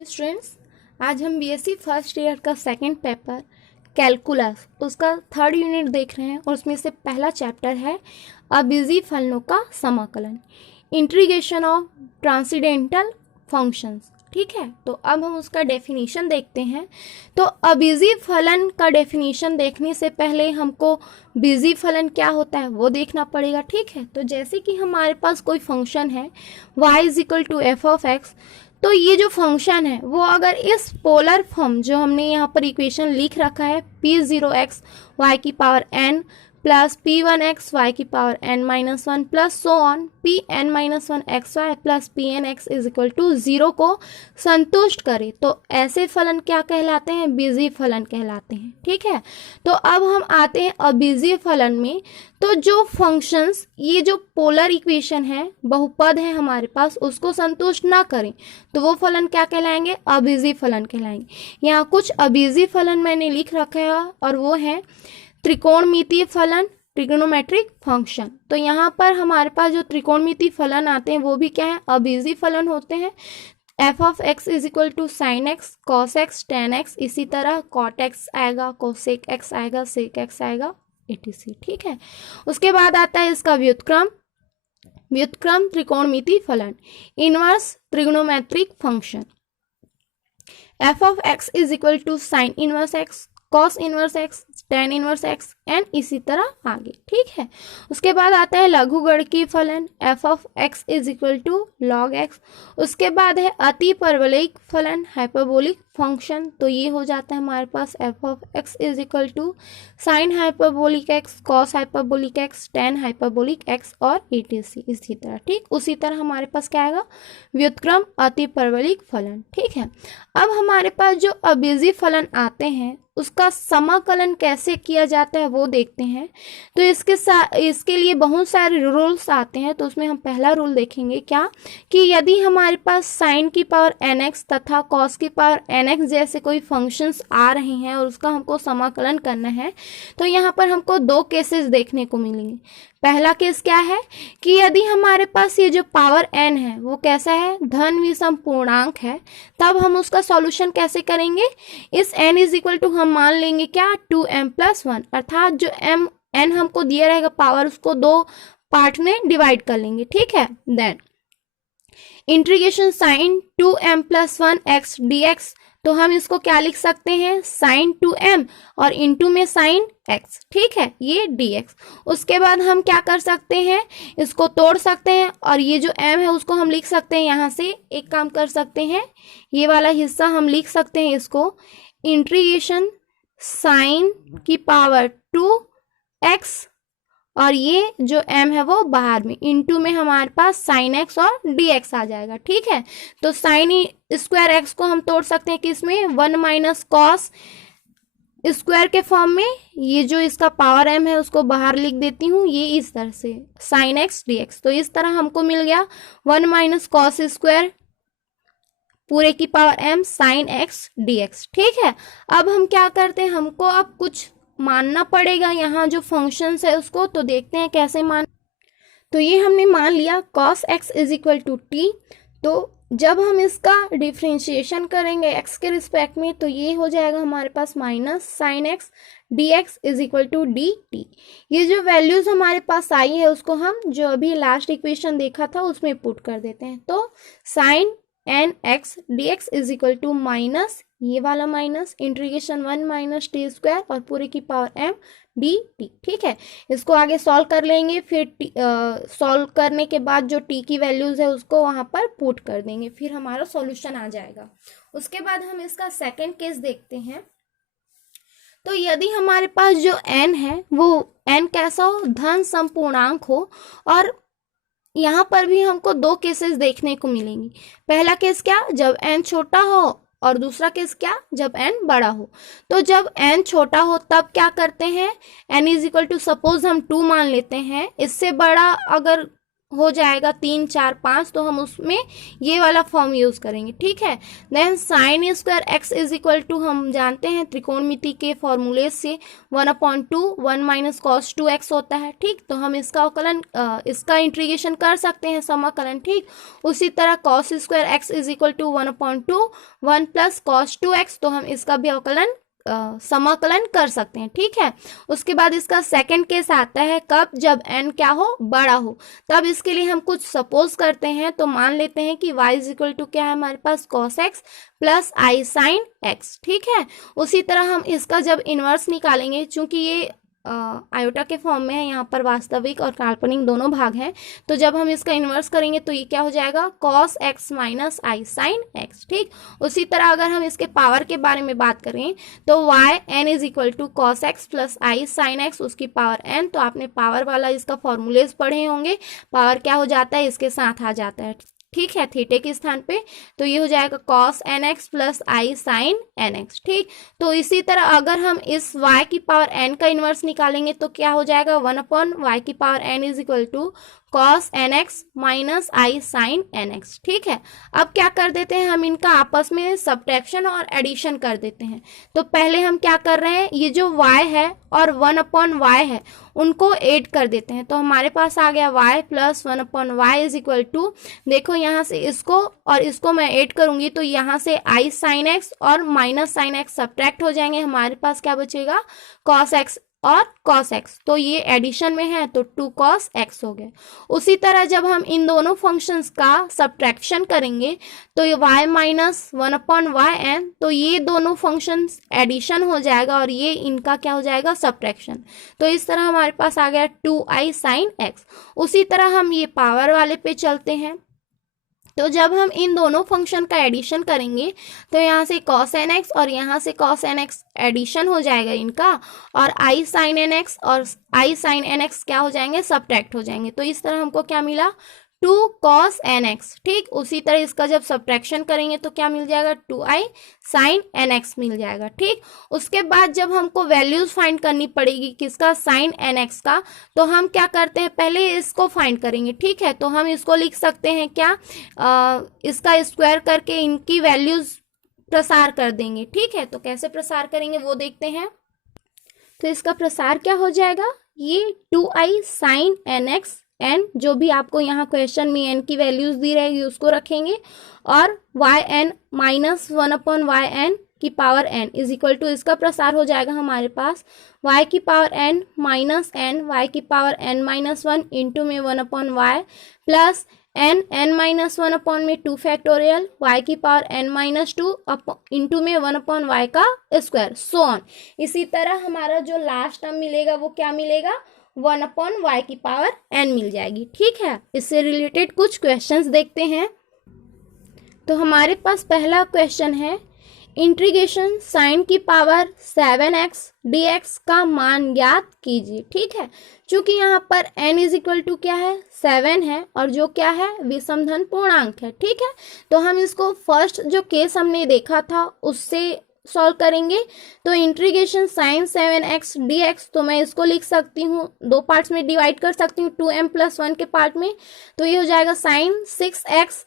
Students, आज हम BSc first year का सेकंड पेपर कैलकुलस उसका थर्ड यूनिट देख रहे हैं और उसमें से पहला चैप्टर है अबीजी फलनों का समाकलन, इंटीग्रेशन ऑफ ट्रांसेंडेंटल फंक्शंस। ठीक है, तो अब हम उसका डेफिनेशन देखते हैं। तो अबीजी फलन का डेफिनेशन देखने से पहले हमको बीजी फलन क्या होता है वो देखना पड़ेगा। ठीक है, तो जैसे कि हमारे पास कोई फंक्शन है y is equal to f of x, तो ये जो फंक्शन है वो अगर इस पोलर फॉर्म जो हमने यहाँ पर इक्वेशन लिख रखा है p0x y की power n plus p1x y की power n minus one plus so on pn minus one x y plus pn x is equal to 0 को संतुष्ट करे, तो ऐसे फलन क्या कहलाते हैं? बीजी फलन कहलाते हैं। ठीक है, तो अब हम आते हैं अबीजी फलन में। तो जो फंक्शंस, ये जो पोलर इक्वेशन है, बहुपद है हमारे पास, उसको संतुष्ट ना करें तो वो फलन क्या कहलाएंगे? अबीजी फलन कहलाएंगे। यहाँ कुछ अबीजी फलन मैंने लिख रखा है और वो है त्रिकोणमितीय फलन, ट्रिग्नोमेट्रिक फंक्शन। तो यहाँ पर हमारे पास जो त्रिकोणमितीय फलन आते हैं वो भी क्या है? अबीजी फलन होते हैं। F of x is equal to sine x, cos x, tan x, इसी तरह कॉट एक्स आएगा, कोसेक एक्स आएगा, सेक एक्स आएगा, etc। ठीक है, उसके बाद आता है इसका व्युत्क्रम। व्युत्क्रम त्रिकोणमितीय फलन, inverse trigonometric function. F of x is equal to sine inverse x, cos inverse x, tan inverse x and इसी तरह आगे। ठीक है, उसके बाद आता है लघुगणकीय फलन, f of x is equal to log x. उसके बाद है अति परवलयिक फलन, हाइपरबोलिक फंक्शन। तो ये हो जाता है हमारे पास f of x is equal to sine hyperbolic x, cos hyperbolic x, tan hyperbolic x और etc इसी तरह। ठीक, उसी तरह हमारे पास क्या आएगा? व्युत्क्रम अति परवलयिक फलन। ठीक है, अब हमारे पास जो अबीजी फलन आते हैं उसका समाकलन कैसे किया जाता है वो देखते हैं। तो इसके लिए बहुत सारे रूल्स आते हैं। तो उसमें हम पहला रूल देखेंगे क्या, कि यदि हमारे पास साइन की पावर nx तथा कॉस की पावर nx जैसे कोई फंक्शंस आ रहे हैं और उसका हमको समाकलन करना है, तो यहाँ पर हमको दो केसेस देखने को मिलेंगे। पहला केस क्या है कि यदि हमारे पास ये जो पावर n है वो कैसा है? धन विषम पूर्णांक है, तब हम उसका सॉल्यूशन कैसे करेंगे? इस n इज इक्वल टू हम मान लेंगे क्या? 2m प्लस 1, अर्थात जो n हमको दिया रहेगा पावर, उसको दो पार्ट में डिवाइड कर लेंगे। ठीक है, then integration sine 2m plus 1 x dx। तो हम इसको क्या लिख सकते हैं? साइन 2m और इंटू में साइन x। ठीक है, ये dx। उसके बाद हम क्या कर सकते हैं? इसको तोड़ सकते हैं और ये जो m है उसको हम लिख सकते हैं, यहाँ से एक काम कर सकते हैं, ये वाला हिस्सा हम लिख सकते हैं इसको इंटीग्रेशन साइन की पावर 2x और ये जो m है वो बाहर में, इंटू में हमारे पास साइन x और dx आ जाएगा। ठीक है, तो साइन स्क्वायर x को हम तोड़ सकते हैं किसमें? 1 माइनस कॉस स्क्वायर के फॉर्म में। ये जो इसका पावर m है उसको बाहर लिख देती हूँ, ये इस तरह से साइन x dx। तो इस तरह हमको मिल गया 1 माइनस कॉस स्क्वायर पूरे की power m sine x dx। ठीक है, अब हम क्या करते हैं, हमको अब कुछ मानना पड़ेगा यहाँ जो फंक्शंस है उसको। तो देखते हैं कैसे मान। तो ये हमने मान लिया cos x is equal to t. तो जब हम इसका डिफ्रेंशिएशन करेंगे x के रिस्पेक्ट में, तो ये हो जाएगा हमारे पास minus sine x dx is equal to dt। ये जो वैल्यूज हमारे पास आई है उसको हम जो अभी लास्ट इक्वेशन देखा था उसमें पुट कर देते हैं। तो sine n x dx is equal to minus ये वाला minus integration 1 minus t square और पूरे की पावर m dt। ठीक है, इसको आगे सॉल्व कर लेंगे, फिर सॉल्व करने के बाद जो t की वैल्यूज है उसको वहां पर पुट कर देंगे, फिर हमारा सॉल्यूशन आ जाएगा। उसके बाद हम इसका सेकंड केस देखते हैं। तो यदि हमारे पास जो n है वो n कैसा हो? धन समपूर्णांक हो। और यहाँ पर भी हमको दो केसेस देखने को मिलेंगी। पहला केस क्या? जब n छोटा हो, और दूसरा केस क्या? जब n बड़ा हो। तो जब n छोटा हो तब क्या करते हैं? n is equal to suppose हम 2 मान लेते हैं, इससे बड़ा अगर हो जाएगा 3 4 5, तो हम उसमें ये वाला फॉर्म यूज करेंगे, ठीक है। Then sine square x is equal to, हम जानते हैं त्रिकोणमिति के फॉर्मूले से 1/2 1 माइनस कॉस 2x होता है, ठीक। तो हम इसका अवकलन इसका इंटीग्रेशन कर सकते हैं, समाकलन, ठीक। उसी तरह cos square x is equal to 1/2 1 plus cos 2x, तो हम इसका भी अवकलन समाकलन कर सकते हैं, ठीक है। उसके बाद इसका सेकंड केस आता है कब, जब n क्या हो, बड़ा हो। तब इसके लिए हम कुछ सपोज करते हैं, तो मान लेते हैं कि y इज इक्वल टू क्या है हमारे पास, cos x plus i sign x, ठीक है। उसी तरह हम इसका जब इनवर्स निकालेंगे, चूंकि ये आयोटा के फॉर्म में है, यहाँ पर वास्तविक और काल्पनिक दोनों भाग हैं, तो जब हम इसका इन्वर्स करेंगे तो ये क्या हो जाएगा, cos x minus i sign x, ठीक। उसी तरह अगर हम इसके पावर के बारे में बात करें तो y n is equal to cos x plus i sine x, उसकी पावर n, तो आपने पावर वाला इसका फॉर्मूलेज पढ़े होंगे, पावर क्या हो जाता है, इसके साथ आ जाता है, ठीक है, थीटे के स्थान पे, तो ये हो जाएगा cos nx plus i sine nx, ठीक। तो इसी तरह अगर हम इस y की पावर n का इन्वर्स निकालेंगे तो क्या हो जाएगा, 1/y की power n is equal to cos nx minus i sine nx, ठीक है। अब क्या कर देते हैं, हम इनका आपस में सब्ट्रैक्शन और एडिशन कर देते हैं। तो पहले हम क्या कर रहे हैं, ये जो y है और 1/y है उनको ऐड कर देते हैं, तो हमारे पास आ गया y plus 1/y is equal to, देखो यहाँ से इसको और इसको मैं ऐड करूंगी तो यहाँ से आई साइन एक्स और माइनस साइन एक्स सब्ट्रैक्ट हो जाएंगे, हमारे पास क्या बचेगा, cos x और cos x, तो ये एडिशन में है तो 2 cos x हो गया। उसी तरह जब हम इन दोनों फंक्शंस का सब्ट्रैक्शन करेंगे तो ये y माइनस 1/yn, तो ये दोनों फंक्शंस एडिशन हो जाएगा और ये इनका क्या हो जाएगा, सब्ट्रैक्शन। तो इस तरह हमारे पास आ गया 2i sin x। उसी तरह हम ये पावर वाले पे चलते हैं, तो जब हम इन दोनों फंक्शन का एडिशन करेंगे तो यहाँ से cos nx और यहाँ से cos nx एडिशन हो जाएगा इनका, और i sin nx और i sin nx क्या हो जाएंगे, सब्ट्रैक्ट हो जाएंगे। तो इस तरह हमको क्या मिला, 2 cos nx, ठीक। उसी तरह इसका जब सब्ट्रैक्शन करेंगे तो क्या मिल जाएगा, 2i sin nx मिल जाएगा, ठीक। उसके बाद जब हमको वैल्यूज फाइंड करनी पड़ेगी किसका, sin nx का, तो हम क्या करते हैं, पहले इसको फाइंड करेंगे, ठीक है। तो हम इसको लिख सकते हैं क्या, इसका स्क्वायर करके इनकी वैल्यूज प्रसार कर देंगे, ठीक है। तो कैसे प्रसार करेंगे वो देखते हैं। तो इसका प्रसार क्या हो जाएगा, ये 2i sin nx n, जो भी आपको यहाँ क्वेश्चन में n की वैल्यूज दी रहेगी उसको रखेंगे, और yn माइनस 1/yn की power n is equal to, इसका प्रसार हो जाएगा हमारे पास y की power n minus n y की पावर n माइनस 1 इंटू में 1/y प्लस n माइनस 1 में 2 फैक्टोरियल y की पावर n माइनस 2 इंटू में 1/y का स्क्वायर, सो ऑन। इसी तरह हमारा जो लास्ट टर्म मिलेगा वो क्या मिलेगा, 1/y की पावर n मिल जाएगी, ठीक है। इससे रिलेटेड कुछ क्वेश्चंस देखते हैं। तो हमारे पास पहला क्वेश्चन है, इंटीग्रेशन साइन की पावर 7x dx का मान ज्ञात कीजिए, ठीक है। चूंकि यहाँ पर n इज इक्वल टू क्या है, 7 है, और जो क्या है, विषम धन पूर्णांक है, ठीक है। तो हम इसको फर्स्ट जो केस हमने देखा था उससे सॉल्व करेंगे। तो इंटीग्रेशन साइन 7x dx, तो मैं इसको लिख सकती हूँ, दो पार्ट्स में डिवाइड कर सकती हूँ, 2m प्लस 1 के पार्ट में, तो ये हो जाएगा साइन 6x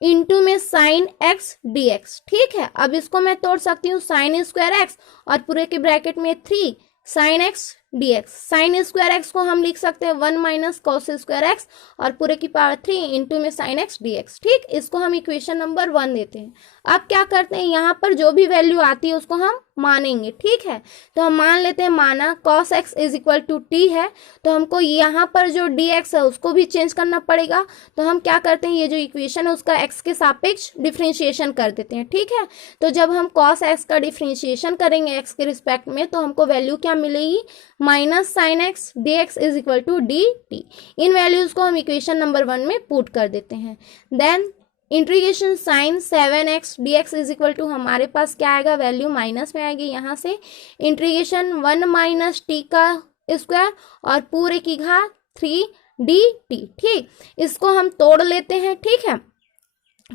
इंटू में साइन x dx, ठीक है। अब इसको मैं तोड़ सकती हूँ, साइन स्क्वायर x और पूरे के ब्रैकेट में 3 sine x dx, sine square x को हम लिख सकते हैं 1 माइनस कॉस स्क्वायर x और पूरे की पावर 3 इंटू में साइन x dx, ठीक। इसको हम इक्वेशन नंबर 1 देते हैं। अब क्या करते हैं, यहाँ पर जो भी वैल्यू आती है उसको हम मानेंगे, ठीक है। तो हम मान लेते हैं, माना cos x is equal to t है, तो हमको यहाँ पर जो dx है उसको भी चेंज करना पड़ेगा। तो हम क्या करते हैं, ये जो इक्वेशन है उसका x के सापेक्ष डिफ्रेंशिएशन कर देते हैं, ठीक है। तो जब हम cos x का डिफ्रेंशिएशन करेंगे x के रिस्पेक्ट में, तो हमको वैल्यू क्या मिलेगी, minus sine x d x is equal to d t. इन वैल्यूज को हम इक्वेशन नंबर 1 में पुट कर देते हैं। Then integration sine 7x dx is equal to, हमारे पास क्या आएगा, वैल्यू माइनस में आएगी, यहाँ से इंटीग्रेशन 1 माइनस टी का स्क्वायर और पूरे की घात 3dt, ठीक। इसको हम तोड़ लेते हैं, ठीक है,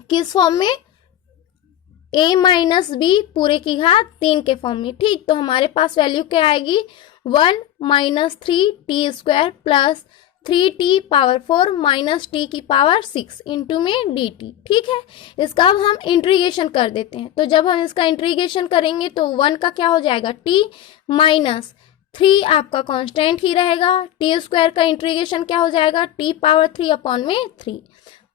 किस फॉर्म में, a माइनस बी पूरे की घात 3 के फॉर्म में, ठीक। तो हमारे पास वैल्यू क्या आएगी, 1 minus 3t square plus 3t⁴ minus T की पावर 6 इंटू में dt। ठीक है, इसका अब हम इंटीग्रेशन कर देते हैं। तो जब हम इसका इंटीग्रेशन करेंगे तो 1 का क्या हो जाएगा t माइनस 3 आपका कांस्टेंट ही रहेगा, t² का इंटीग्रेशन क्या हो जाएगा t⁴ अपॉन में 3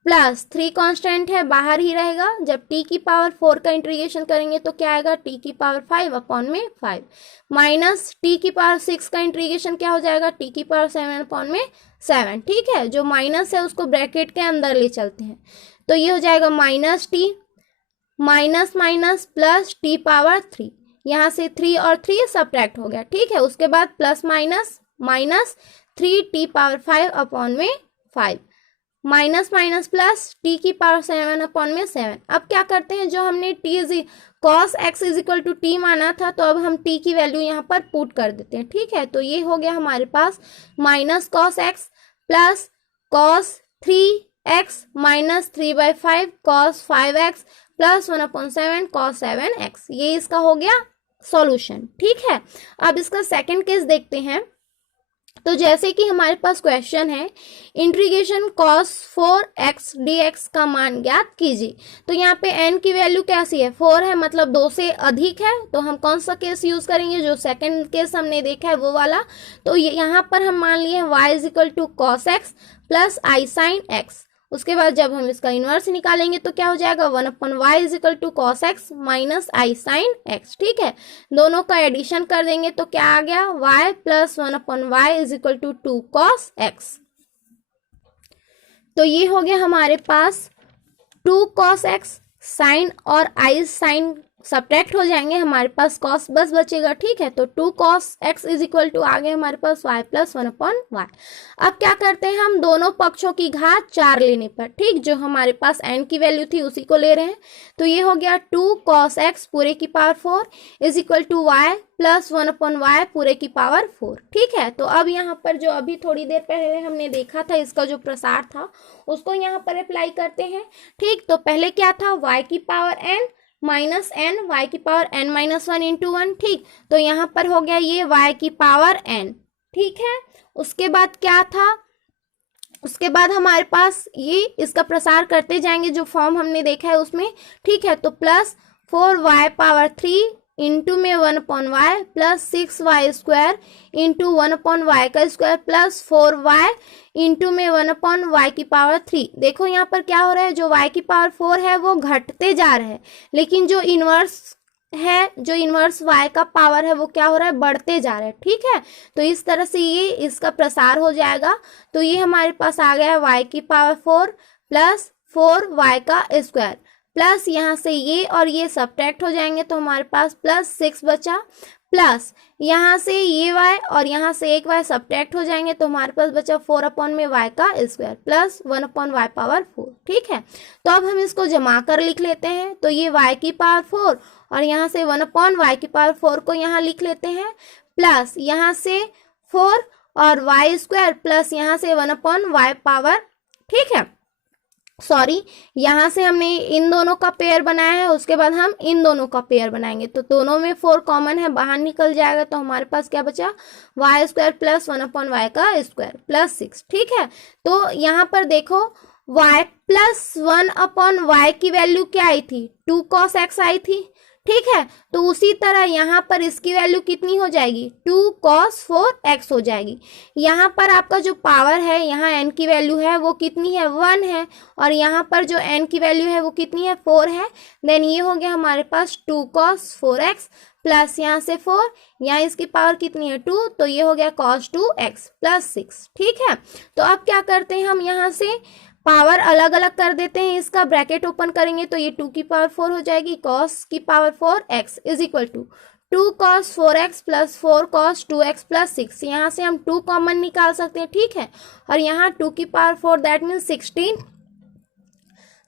प्लस 3 कांस्टेंट है बाहर ही रहेगा। जब t की पावर 4 का इंटीग्रेशन करेंगे तो क्या आएगा t की पावर 5 अपॉन में 5 माइनस t की पावर 6 का इंटीग्रेशन क्या हो जाएगा t की पावर 7 अपॉन में 7। ठीक है, जो माइनस है उसको ब्रैकेट के अंदर ले चलते हैं तो ये हो जाएगा minus T minus minus plus t⁴, यहाँ से 3 और 3 सब्ट्रैक्ट हो गया। ठीक है, उसके बाद plus minus minus 3t⁵ upon में 5 माइनस माइनस प्लस t की पावर 7 अपॉन में 7। अब क्या करते हैं, जो हमने cos x is equal to t माना था तो अब हम t की वैल्यू यहाँ पर पुट कर देते हैं। ठीक है, तो ये हो गया हमारे पास minus cos x plus cos 3x minus 3/5 cos 5x plus 1/7 cos 7x। ये इसका हो गया सॉल्यूशन। ठीक है, अब इसका सेकंड केस देखते हैं। तो जैसे कि हमारे पास क्वेश्चन है इंटीग्रेशन cos 4x dx का मान ज्ञात कीजिए। तो यहाँ पे n की वैल्यू कैसी है 4 है, मतलब 2 से अधिक है। तो हम कौन सा केस यूज करेंगे, जो सेकंड केस हमने देखा है वो वाला। तो यहाँ पर हम मान लिए y is equal to cos x plus i sin x। उसके बाद जब हम इसका इन्वर्स निकालेंगे तो क्या हो जाएगा 1/y is equal to cos x minus i sin x। ठीक है, दोनों का एडिशन कर देंगे तो क्या आ गया y plus 1/y is equal to 2 cos x। तो ये हो गया हमारे पास 2 cos x साइन और i sin सब्ट्रैक्ट हो जाएंगे, हमारे पास cos बस बचेगा। ठीक है, तो 2 cos x is equal to आ गया हमारे पास y प्लस 1/y। अब क्या करते हैं, हम दोनों पक्षों की घात 4 लेने पर, ठीक, जो हमारे पास n की वैल्यू थी उसी को ले रहे हैं। तो ये हो गया 2 cos x पूरे की power 4 is equal to y plus 1/y पूरे की पावर 4। ठीक है, तो अब यहाँ पर जो अभी थोड़ी देर पहले हमने देखा था इसका जो प्रसार था उसको यहाँ पर अप्लाई करते हैं। ठीक, तो पहले क्या था y की power n minus n y की पावर n माइनस 1 इंटू 1। ठीक, तो यहाँ पर हो गया ये y की पावर n। ठीक है, उसके बाद क्या था, उसके बाद हमारे पास ये इसका प्रसार करते जाएंगे जो फॉर्म हमने देखा है उसमें। ठीक है, तो प्लस 4y पावर 3 इंटू में 1/y plus 6y² into 1/y का स्क्वायर प्लस 4y इंटू में 1/y की पावर 3। देखो यहाँ पर क्या हो रहा है, जो y की पावर 4 है वो घटते जा रहा है, लेकिन जो इन्वर्स है, जो इन्वर्स y का पावर है वो क्या हो रहा है, बढ़ते जा रहा है। ठीक है, तो इस तरह से ये इसका प्रसार हो जाएगा। तो ये हमारे पास आ गया y की पावर 4 प्लस 4y का स्क्वायर प्लस यहाँ से ये और ये सब्ट्रैक्ट हो जाएंगे तो हमारे पास प्लस 6 बचा, प्लस यहाँ से ये y और यहाँ से एक y सब्ट्रैक्ट हो जाएंगे तो हमारे पास बचा 4/y का स्क्वायर प्लस 1/y पावर 4। ठीक है, तो अब हम इसको जमा कर लिख लेते हैं। तो ये y की पावर 4 और यहाँ से 1/y की पावर 4 को यहाँ लिख लेते हैं, प्लस यहाँ से 4 और y² प्लस यहाँ से 1/y पावर। ठीक है, सॉरी, यहाँ से हमने इन दोनों का पेयर बनाया है, उसके बाद हम इन दोनों का पेयर बनाएंगे तो दोनों में 4 कॉमन है, बाहर निकल जाएगा तो हमारे पास क्या बचा y² प्लस 1/y का स्क्वायर प्लस 6। ठीक है, तो यहाँ पर देखो y प्लस 1/y की वैल्यू क्या आई थी 2 cos x आई थी। ठीक है, तो उसी तरह यहाँ पर इसकी वैल्यू कितनी हो जाएगी 2 cos 4x हो जाएगी। यहाँ पर आपका जो पावर है, यहाँ n की वैल्यू है वो कितनी है 1 है, और यहाँ पर जो n की वैल्यू है वो कितनी है 4 है। देन ये हो गया हमारे पास 2 cos 4x प्लस यहाँ से 4, यहाँ इसकी पावर कितनी है 2, तो ये हो गया cos 2x प्लस 6। ठीक है, तो अब क्या करते हैं, हम यहाँ से पावर अलग अलग कर देते हैं, इसका ब्रैकेट ओपन करेंगे तो ये 2 की पावर 4 हो जाएगी, cos की power 4x is equal to 2 cos 4x plus 4 cos 2x plus 6। यहाँ से हम 2 कॉमन निकाल सकते हैं। ठीक है, और यहाँ 2 की power 4 that means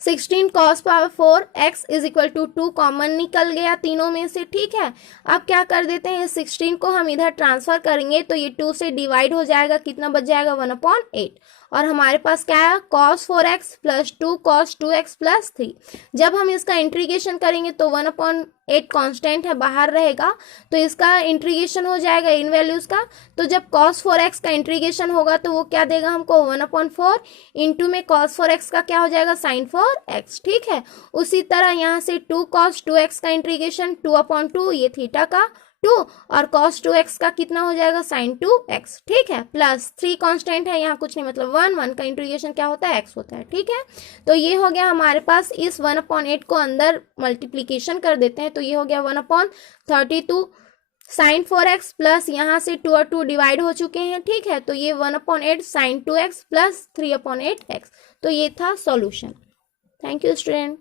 16 cos power 4x is equal to 2 common निकल गया तीनों में से। ठीक है, अब क्या कर देते हैं, 16 को हम इधर ट्रांसफर करेंगे तो ये 2 से डिवाइड हो जाएगा, कितना बच जाएगा 1/8, और हमारे पास क्या है cos 4x plus 2 cos 2x plus 3। जब हम इसका इंटीग्रेशन करेंगे तो 1/8 कांस्टेंट है बाहर रहेगा, तो इसका इंटीग्रेशन हो जाएगा इन वैल्यूज का। तो जब cos 4x का इंटीग्रेशन होगा तो वो क्या देगा हमको 1/4 इंटू में cos 4x का क्या हो जाएगा sin 4x। ठीक है, उसी तरह यहाँ से 2 cos 2x का इंटीग्रेशन 2/2 ये थीटा का 2 और cos 2x का कितना हो जाएगा sin 2x। ठीक है, प्लस 3 कांस्टेंट है यहाँ कुछ नहीं, मतलब 1 का इंटीग्रेशन क्या होता है x होता है। ठीक है, तो ये हो गया हमारे पास। इस 1/8 को अंदर मल्टीप्लीकेशन कर देते हैं तो ये हो गया 1/32 sin 4x प्लस यहाँ से 2 और 2 डिवाइड हो चुके हैं। ठीक है, तो ये 1/8 sin 2x प्लस 3/8x। तो ये था सॉल्यूशन। Thank you student.